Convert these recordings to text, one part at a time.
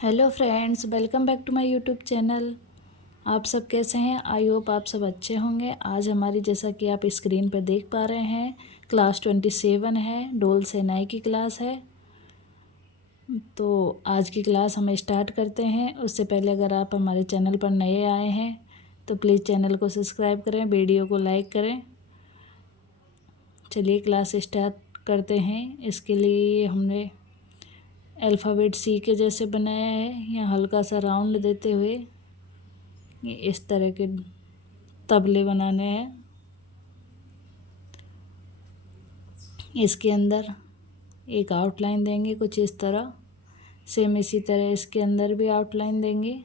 Hello friends, welcome back to my YouTube channel. आप सब कैसे हैं? आई होप आप सब अच्छे होंगे। आज हमारी, जैसा कि आप स्क्रीन पर देख पा रहे हैं, क्लास 27 है, डोल सेनाई की क्लास है। तो आज की क्लास हम स्टार्ट करते हैं। उससे पहले अगर आप हमारे चैनल पर नए आए हैं तो प्लीज़ चैनल को सब्सक्राइब करें, वीडियो को लाइक करें। चलिए क्लास स्टार्ट करते हैं। इसके लिए हमने अल्फ़ाबेट सी के जैसे बनाया है, यहाँ हल्का सा राउंड देते हुए ये इस तरह के तबले बनाने हैं। इसके अंदर एक आउटलाइन देंगे कुछ इस तरह। सेम इसी तरह इसके अंदर भी आउटलाइन देंगे।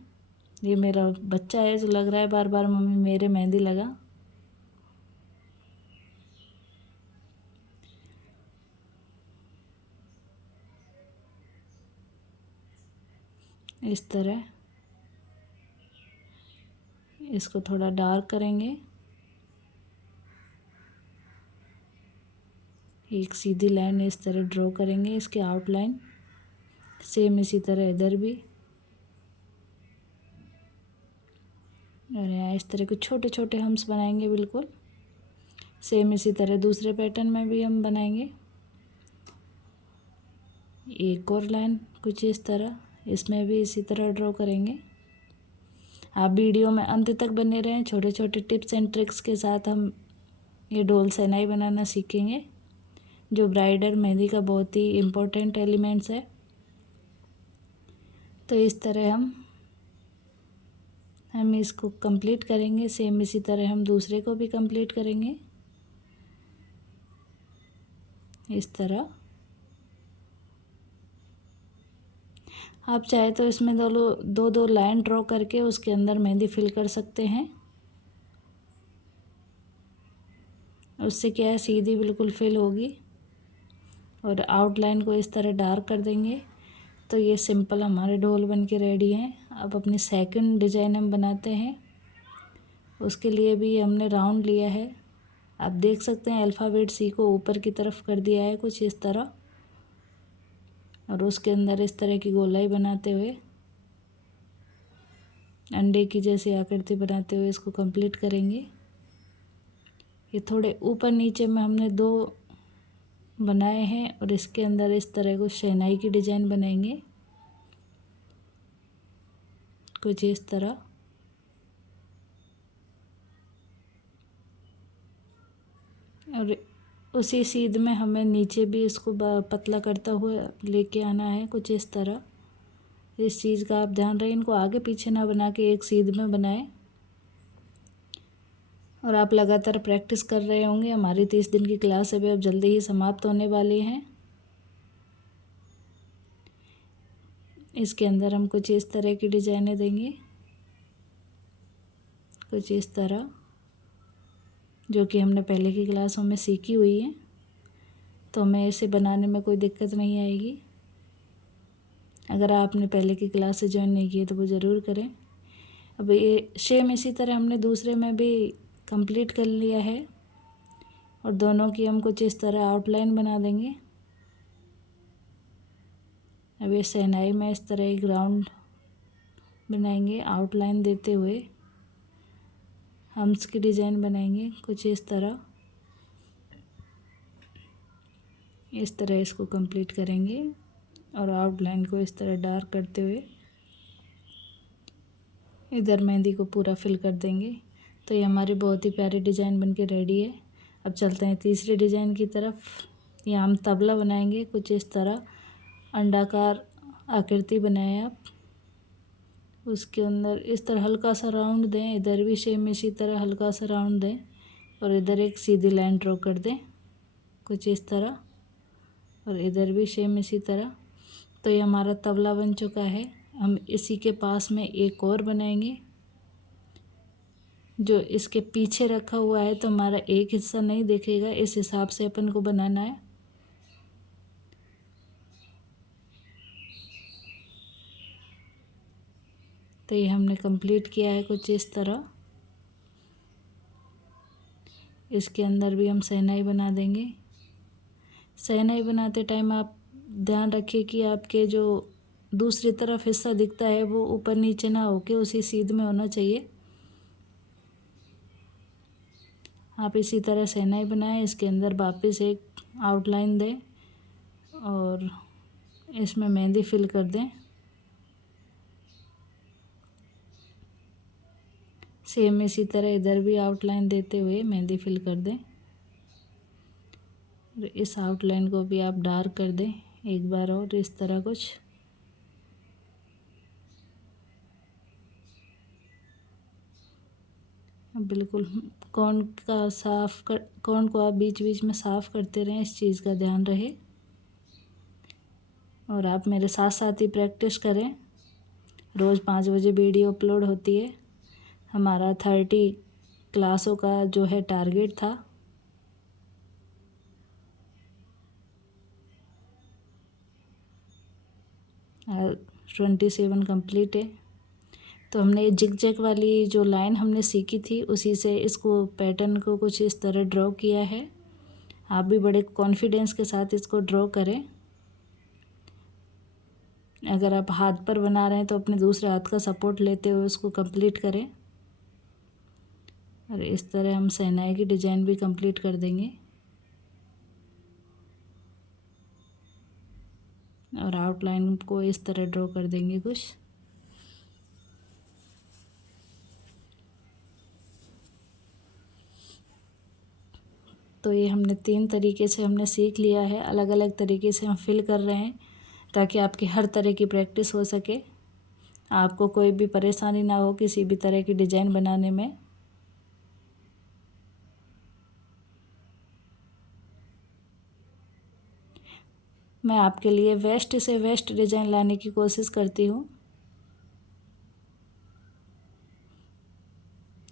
ये मेरा बच्चा है जो लग रहा है बार बार मम्मी मेरे मेहंदी लगा। इस तरह इसको थोड़ा डार्क करेंगे। एक सीधी लाइन इस तरह ड्रॉ करेंगे इसके आउटलाइन। सेम इसी तरह इधर भी, और यहाँ इस तरह के छोटे छोटे हम्स बनाएंगे बिल्कुल। सेम इसी तरह दूसरे पैटर्न में भी हम बनाएंगे। एक और लाइन कुछ इस तरह, इसमें भी इसी तरह ड्रॉ करेंगे। आप वीडियो में अंत तक बने रहें। छोटे छोटे टिप्स एंड ट्रिक्स के साथ हम ये डोल सेनाई बनाना सीखेंगे, जो ब्राइडल मेहंदी का बहुत ही इम्पोर्टेंट एलिमेंट्स है। तो इस तरह हम इसको कंप्लीट करेंगे। सेम इसी तरह हम दूसरे को भी कंप्लीट करेंगे इस तरह। आप चाहे तो इसमें दो दो लाइन ड्रॉ करके उसके अंदर मेहंदी फिल कर सकते हैं। उससे क्या है, सीधी बिल्कुल फिल होगी। और आउटलाइन को इस तरह डार्क कर देंगे। तो ये सिंपल हमारे ढोल बन के रेडी हैं। अब अपनी सेकंड डिज़ाइन हम बनाते हैं। उसके लिए भी हमने राउंड लिया है। आप देख सकते हैं अल्फ़ाबेट सी को ऊपर की तरफ कर दिया है कुछ इस तरह, और उसके अंदर इस तरह की गोलाई बनाते हुए, अंडे की जैसी आकृति बनाते हुए इसको कंप्लीट करेंगे। ये थोड़े ऊपर नीचे में हमने दो बनाए हैं, और इसके अंदर इस तरह को शहनाई की डिज़ाइन बनाएंगे कुछ इस तरह। और उसी सीध में हमें नीचे भी इसको पतला करता हुआ लेके आना है कुछ इस तरह। इस चीज़ का आप ध्यान रहे, इनको आगे पीछे ना बना के एक सीध में बनाएं। और आप लगातार प्रैक्टिस कर रहे होंगे। हमारी 30 दिन की क्लास अभी अब जल्दी ही समाप्त होने वाली हैं। इसके अंदर हम कुछ इस तरह की डिज़ाइनें देंगे कुछ इस तरह, जो कि हमने पहले की क्लासों में सीखी हुई है। तो हमें इसे बनाने में कोई दिक्कत नहीं आएगी। अगर आपने पहले की क्लास से ज्वाइन नहीं की है तो वो ज़रूर करें। अब ये सेम इसी तरह हमने दूसरे में भी कंप्लीट कर लिया है, और दोनों की हम कुछ इस तरह आउटलाइन बना देंगे। अब ये शहनाई में इस तरह एक राउंड बनाएंगे आउटलाइन देते हुए। हम्स की डिज़ाइन बनाएंगे कुछ इस तरह। इस तरह इसको कंप्लीट करेंगे, और आउटलाइन को इस तरह डार्क करते हुए इधर मेहंदी को पूरा फिल कर देंगे। तो ये हमारी बहुत ही प्यारी डिज़ाइन बनके रेडी है। अब चलते हैं तीसरी डिज़ाइन की तरफ। यहाँ हम तबला बनाएंगे कुछ इस तरह। अंडाकार आकृति बनाएं आप, उसके अंदर इस तरह हल्का सा राउंड दें। इधर भी सेम इसी तरह हल्का सा राउंड दें, और इधर एक सीधी लाइन ड्रॉ कर दें कुछ इस तरह, और इधर भी सेम इसी तरह। तो ये हमारा तबला बन चुका है। हम इसी के पास में एक और बनाएंगे जो इसके पीछे रखा हुआ है, तो हमारा एक हिस्सा नहीं दिखेगा। इस हिसाब से अपन को बनाना है। तो ये हमने कंप्लीट किया है कुछ इस तरह। इसके अंदर भी हम शहनाई बना देंगे। शहनाई बनाते टाइम आप ध्यान रखिए कि आपके जो दूसरी तरफ हिस्सा दिखता है वो ऊपर नीचे ना होके उसी सीध में होना चाहिए। आप इसी तरह शहनाई बनाएं, इसके अंदर वापस एक आउटलाइन दें और इसमें मेहंदी फिल कर दें। सेम इसी तरह इधर भी आउटलाइन देते हुए मेहंदी फिल कर दें। इस आउटलाइन को भी आप डार्क कर दें एक बार और इस तरह कुछ। बिल्कुल कौन को आप बीच बीच में साफ़ करते रहें, इस चीज़ का ध्यान रहे। और आप मेरे साथ साथ ही प्रैक्टिस करें। रोज़ 5 बजे वीडियो अपलोड होती है। हमारा 30 क्लासों का जो है टारगेट था। 27 कंप्लीट है। तो हमने ये जिग जैग वाली जो लाइन हमने सीखी थी उसी से इसको पैटर्न को कुछ इस तरह ड्रॉ किया है। आप भी बड़े कॉन्फिडेंस के साथ इसको ड्रॉ करें। अगर आप हाथ पर बना रहे हैं तो अपने दूसरे हाथ का सपोर्ट लेते हुए उसको कंप्लीट करें। और इस तरह हम शहनाई की डिज़ाइन भी कंप्लीट कर देंगे। और आउटलाइन को इस तरह ड्रॉ कर देंगे कुछ। तो ये हमने 3 तरीके से हमने सीख लिया है। अलग अलग तरीके से हम फिल कर रहे हैं ताकि आपकी हर तरह की प्रैक्टिस हो सके, आपको कोई भी परेशानी ना हो किसी भी तरह की डिज़ाइन बनाने में। मैं आपके लिए बेस्ट से बेस्ट डिज़ाइन लाने की कोशिश करती हूँ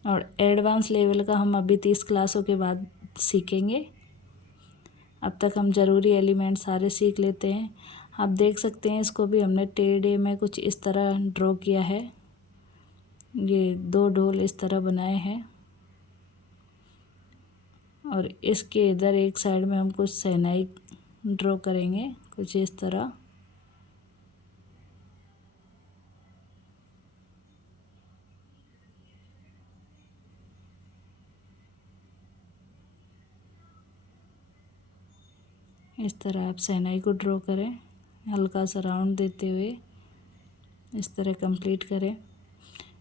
और एडवांस लेवल का हम अभी 30 क्लासों के बाद सीखेंगे। अब तक हम ज़रूरी एलिमेंट सारे सीख लेते हैं। आप देख सकते हैं इसको भी हमने टेढ़े में कुछ इस तरह ड्रॉ किया है। ये 2 ढोल इस तरह बनाए हैं और इसके इधर एक साइड में हम कुछ शहनाई ड्रॉ करेंगे कुछ इस तरह। इस तरह आप शहनाई को ड्रॉ करें, हल्का सा राउंड देते हुए इस तरह कंप्लीट करें।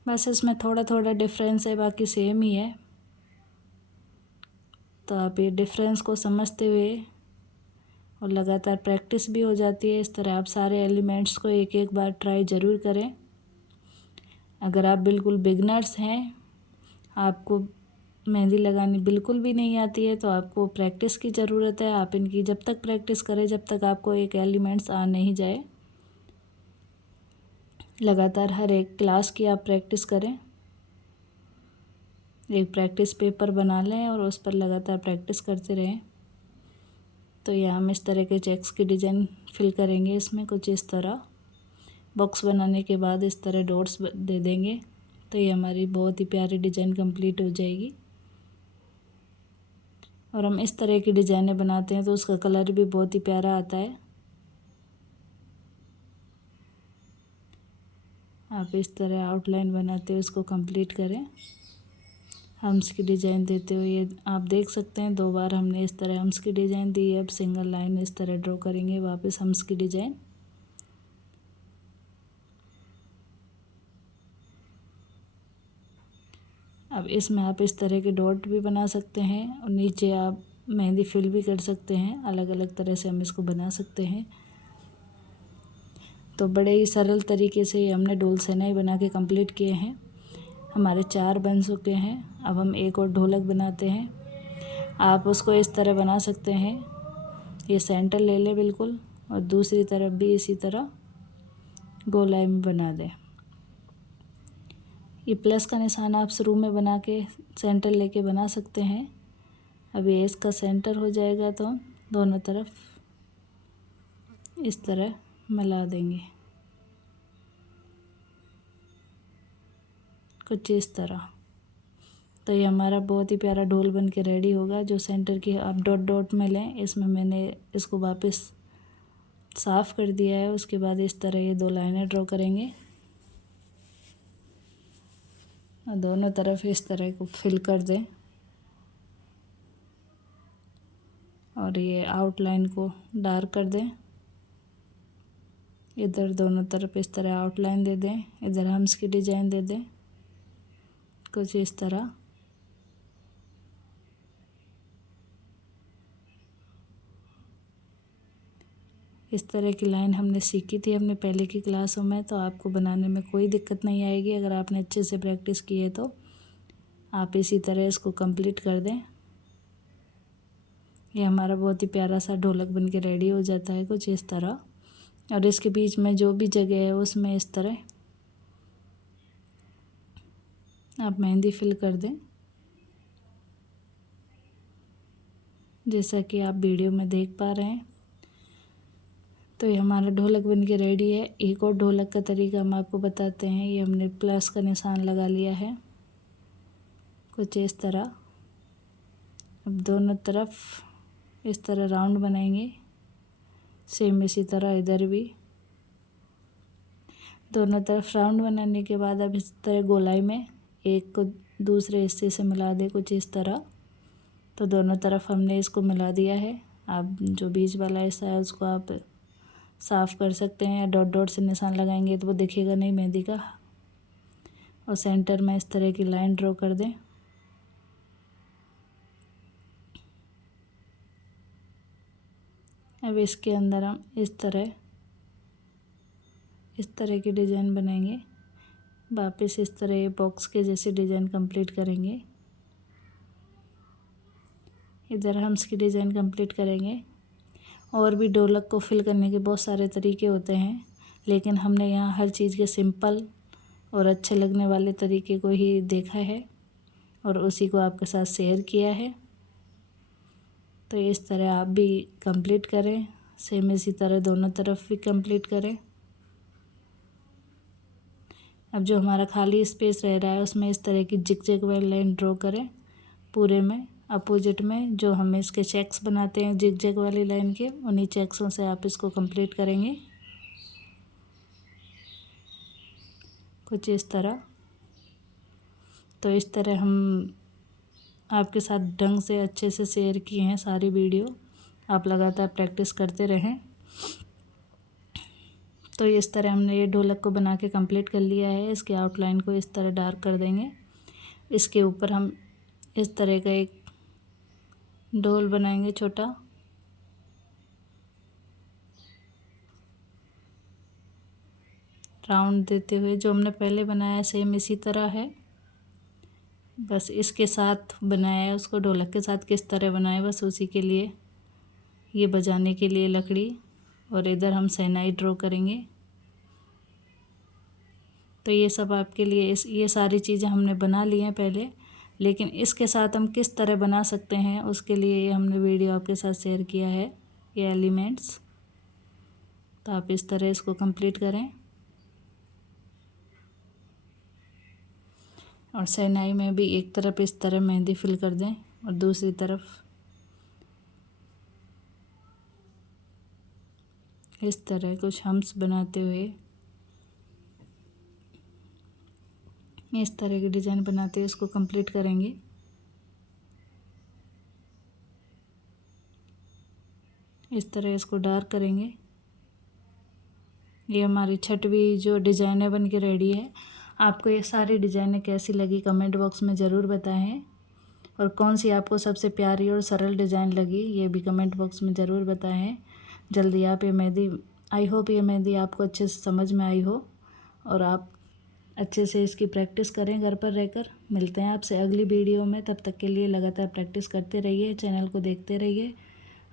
बस इसमें थोड़ा थोड़ा डिफरेंस है, बाकी सेम ही है। तो आप ये डिफरेंस को समझते हुए और लगातार प्रैक्टिस भी हो जाती है। इस तरह आप सारे एलिमेंट्स को एक एक बार ट्राई ज़रूर करें। अगर आप बिल्कुल बिगनर्स हैं, आपको मेहंदी लगानी बिल्कुल भी नहीं आती है, तो आपको प्रैक्टिस की ज़रूरत है। आप इनकी जब तक प्रैक्टिस करें जब तक आपको एक एलिमेंट्स आ नहीं जाए। लगातार हर एक क्लास की आप प्रैक्टिस करें। एक प्रैक्टिस पेपर बना लें और उस पर लगातार प्रैक्टिस करते रहें। तो ये हम इस तरह के चेक्स की डिज़ाइन फिल करेंगे। इसमें कुछ इस तरह बॉक्स बनाने के बाद इस तरह डॉट्स दे देंगे तो ये हमारी बहुत ही प्यारी डिज़ाइन कंप्लीट हो जाएगी। और हम इस तरह की डिज़ाइनें बनाते हैं तो उसका कलर भी बहुत ही प्यारा आता है। आप इस तरह आउटलाइन बनाते हुए इसको कंप्लीट करें। हम्स की डिज़ाइन देते हुए ये आप देख सकते हैं 2 बार हमने इस तरह हम्स की डिज़ाइन दी है। अब सिंगल लाइन इस तरह ड्रॉ करेंगे वापस हम्स की डिज़ाइन। अब इसमें आप इस तरह के डॉट भी बना सकते हैं और नीचे आप मेहंदी फिल भी कर सकते हैं। अलग अलग तरह से हम इसको बना सकते हैं। तो बड़े ही सरल तरीके से ये हमने डोल शहनाई बना के कंप्लीट किए हैं। हमारे 4 बन चुके हैं। अब हम एक और ढोलक बनाते हैं। आप उसको इस तरह बना सकते हैं, ये सेंटर ले लें बिल्कुल और दूसरी तरफ भी इसी तरह गोलाई में बना दें। ये प्लस का निशान आप शुरू में बना के सेंटर लेके बना सकते हैं। अब ये इसका सेंटर हो जाएगा तो दोनों तरफ इस तरह मिला देंगे कुछ इस तरह। तो ये हमारा बहुत ही प्यारा ढोल बन के रेडी होगा। जो सेंटर की आप डॉट डॉट में लें, इसमें मैंने इसको वापस साफ़ कर दिया है। उसके बाद इस तरह ये 2 लाइनें ड्रॉ करेंगे और दोनों तरफ इस तरह को फिल कर दें और ये आउटलाइन को डार्क कर दें। इधर दोनों तरफ इस तरह आउटलाइन दे दें, इधर हम्स की डिज़ाइन दे दें कुछ इस तरह। इस तरह की लाइन हमने सीखी थी अपने पहले की क्लासों में, तो आपको बनाने में कोई दिक्कत नहीं आएगी। अगर आपने अच्छे से प्रैक्टिस की है तो आप इसी तरह इसको कंप्लीट कर दें। ये हमारा बहुत ही प्यारा सा ढोलक बन के रेडी हो जाता है कुछ इस तरह। और इसके बीच में जो भी जगह है उसमें इस तरह आप मेहंदी फिल कर दें, जैसा कि आप वीडियो में देख पा रहे हैं। तो ये हमारा ढोलक बन के रेडी है। एक और ढोलक का तरीका हम आपको बताते हैं। ये हमने प्लस का निशान लगा लिया है कुछ इस तरह। अब दोनों तरफ इस तरह राउंड बनाएंगे, सेम इसी तरह इधर भी दोनों तरफ राउंड बनाने के बाद अब इस तरह गोलाई में एक को दूसरे हिस्से से मिला दे कुछ इस तरह। तो दोनों तरफ हमने इसको मिला दिया है। आप जो बीच वाला हिस्सा है उसको आप साफ़ कर सकते हैं, या डॉट डॉट से निशान लगाएंगे तो वो दिखेगा नहीं मेहंदी का। और सेंटर में इस तरह की लाइन ड्रॉ कर दें। अब इसके अंदर हम इस तरह की डिज़ाइन बनाएंगे। वापस इस तरह ये बॉक्स के जैसे डिज़ाइन कंप्लीट करेंगे। इधर हम इसकी डिज़ाइन कंप्लीट करेंगे। और भी ढोलक को फिल करने के बहुत सारे तरीके होते हैं, लेकिन हमने यहाँ हर चीज़ के सिंपल और अच्छे लगने वाले तरीके को ही देखा है और उसी को आपके साथ शेयर किया है। तो इस तरह आप भी कंप्लीट करें, सेम इसी तरह दोनों तरफ भी कंप्लीट करें। अब जो हमारा खाली स्पेस रह रहा है उसमें इस तरह की जिग-जैग वाली लाइन ड्रॉ करें पूरे में। अपोजिट में जो हम इसके चेक्स बनाते हैं जिग-जैग वाली लाइन के, उन्हीं चेक्सों से आप इसको कंप्लीट करेंगे कुछ इस तरह। तो इस तरह हम आपके साथ ढंग से अच्छे से शेयर किए हैं सारी वीडियो। आप लगातार प्रैक्टिस करते रहें। तो इस तरह हमने ये ढोलक को बना के कंप्लीट कर लिया है। इसके आउटलाइन को इस तरह डार्क कर देंगे। इसके ऊपर हम इस तरह का एक ढोल बनाएंगे छोटा। राउंड देते हुए जो हमने पहले बनाया सेम इसी तरह है, बस इसके साथ बनाया है। उसको ढोलक के साथ किस तरह बनाए बस उसी के लिए ये बजाने के लिए लकड़ी। और इधर हम शहनाई ड्रॉ करेंगे। तो ये सब आपके लिए ये सारी चीज़ें हमने बना ली हैं पहले, लेकिन इसके साथ हम किस तरह बना सकते हैं उसके लिए ये हमने वीडियो आपके साथ शेयर किया है ये एलिमेंट्स। तो आप इस तरह इसको कंप्लीट करें। और शहनाई में भी एक तरफ इस तरह मेहंदी फिल कर दें और दूसरी तरफ इस तरह कुछ हम्स बनाते हुए इस तरह की डिज़ाइन बनाते हुए इसको कंप्लीट करेंगे। इस तरह इसको डार्क करेंगे। ये हमारी छठवीं जो डिज़ाइन बन के रेडी है। आपको ये सारी डिज़ाइनें कैसी लगी कमेंट बॉक्स में ज़रूर बताएं, और कौन सी आपको सबसे प्यारी और सरल डिज़ाइन लगी ये भी कमेंट बॉक्स में ज़रूर बताएं। जल्दी आप ये मेहंदी, आई होप ये मेहंदी आपको अच्छे से समझ में आई हो और आप अच्छे से इसकी प्रैक्टिस करें घर पर रहकर। मिलते हैं आपसे अगली वीडियो में, तब तक के लिए लगातार प्रैक्टिस करते रहिए, चैनल को देखते रहिए।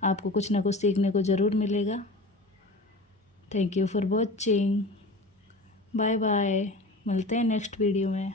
आपको कुछ ना कुछ सीखने को ज़रूर मिलेगा। Thank you for watching. Bye bye. मिलते हैं नेक्स्ट वीडियो में।